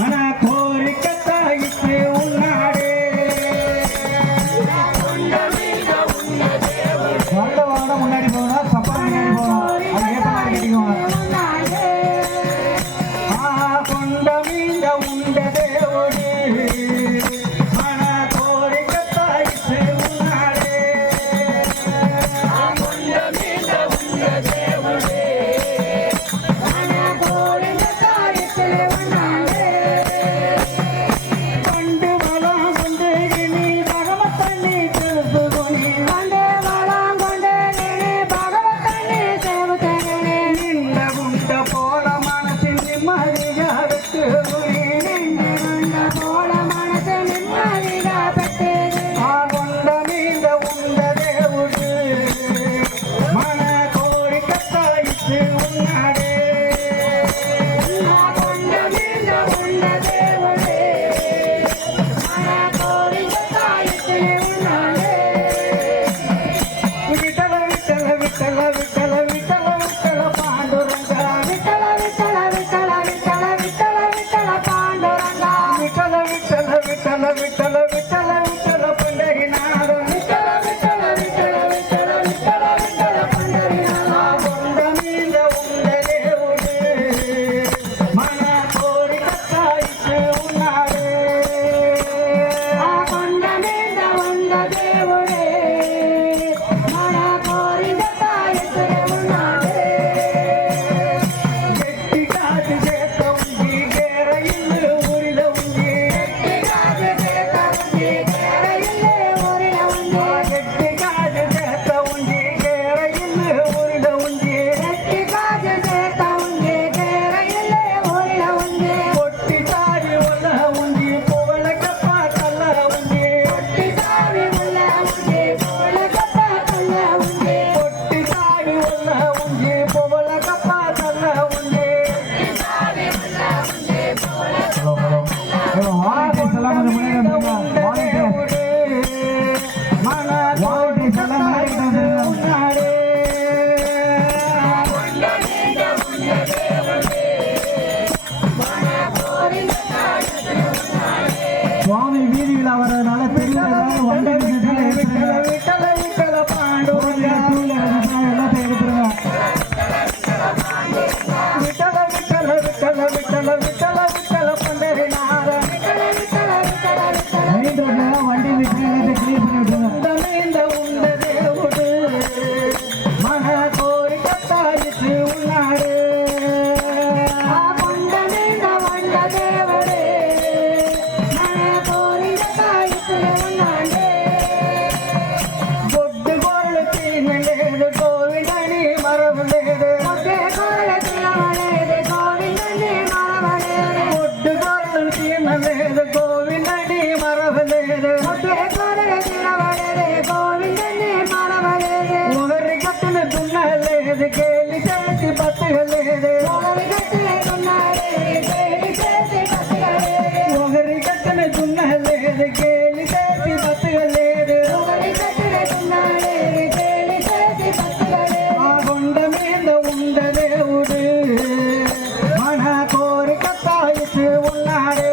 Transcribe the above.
మన కోరిక తాగితే ఉన్నాడే வந்தவான முன்னாடி போனா சப்பா முன்னாடி போகணும் அது ஏற்ற கட்டிக்குவாங்க கொண்ட மீண்ட உண்ட தேவோடு மன கோரிக்க தாய்த்து உன்னாடே கொண்ட மீண்ட உண்ட தேவோடு மன கோரிக்க தாய்த்து உன்னாடே கண்டு வளம் கொண்டு நீ பகவத்தண்ணி திருப்பு கொணி கண்டு வளம் கொண்டு நீ பகவத்தண்ணி சேவத்தனே நின்ற குண்ட போல மனசின் நிம்மதியா விட்டு நின்ற போல மனசின் நிம்மதியா பெற்று கொண்ட மீண்ட உண்ட தேவுடு மன கோரிக்க தாய்த்து உன்னாடே கொண்ட மீண்ட உண்ட தேவுடு மன கோரிக்க தாய்த்து உன்னாடே விட்டல விட்டல விட்டல விட்டல விட்டல விட்டல பாண்டுரங்க விட்டல விட்டல விட்டல விட்டல விட்டல விட்டல பாண்டுரங்க விட்டல விட்டல விட்டல விட்டல விட்டல விட்டல பண்டரிநாத விட்டல விட்டல விட்டல விட்டல விட்டல விட்டல பண்டரிநாத கொண்ட மீண்ட உண்ட தேவுடு மன கோரிக்க தாய்த்து உன்னாடே கொண்ட மீண்ட உண்ட தேவுடு மன கோரிக்க தாய்த்து உன்னாடே கெட்டி காட்டு சேத்த உண்டி கேரையில் ஊரில உண்டி கெட்டி காட்டு சேத்த உண்டி கேரையில் ஊரில உண்டி கெட்டி காட்டு சேத்த உண்டி கேரையில் ஊரில உண்டி கெட்டி காட்டு சேத்த உண்டி கேரையில் ஊரில உண்டி பொட்டி தாடி உள்ள உண்டி புவளக்கப்பா கல்ல உண்டி பொட்டி தாடி உள்ள உண்டி புவளக்கப்பா கல்ல உண்டி பொட்டி தாடி உள்ள உண்டி புவளக்கப்பா கல்ல உண்டி சுவாமி வீதியில் வரதுனால தெரியல வண்டி விட்டல விட்டல பாண்டுரங்க எல்லாத்தையும் எடுத்துருங்க விட்டல விட்டல விட்டல விட்டல விட்டல விட்டல பண்டரிநாத மெயின் ரோட்ல வண்டி விட்டு எல்லாத்தையும் கிளியர் பண்ணி விட்டுருங்க மீண்ட உண்ட தேவுடு மன கோரிக்க தாய்த்து உன்னாடே கொண்ட மீண்ட உண்ட தேவுடு மன கோரிக்க தாய்த்து உன்னாடே பொட்டு கோலத்தி நல்லது கோவிந்தனி மரபுலேது பொட்டு கோலத்தி நல்லது கோவிந்தனி மரபுலேது பொட்டு கோலத்தி நல்லது கோவிந்தனி மரபுலேது பொட்டு கோலத்தி நல்லது கோவிந்தனி மரபுலேது ஒவ்வொரு கட்டுன துண்ணலேது கேலி சேர்த்து பத்துகளேது ஒவ்வொரு கட்டுன துண்ணலேது கேலி சேர்த்து பத்துகளேது ஒவ்வொரு கட்டுன துண்ணலேது கேலி சேர்த்து பத்துகளேது ஒவ்வொரு கட்டுன துண்ணலேது கேலி சேர்த்து பத்துகளேது கொண்ட மீண்ட உண்ட தேவுடு மன கோரிக்க தாய்த்து உன்னாடே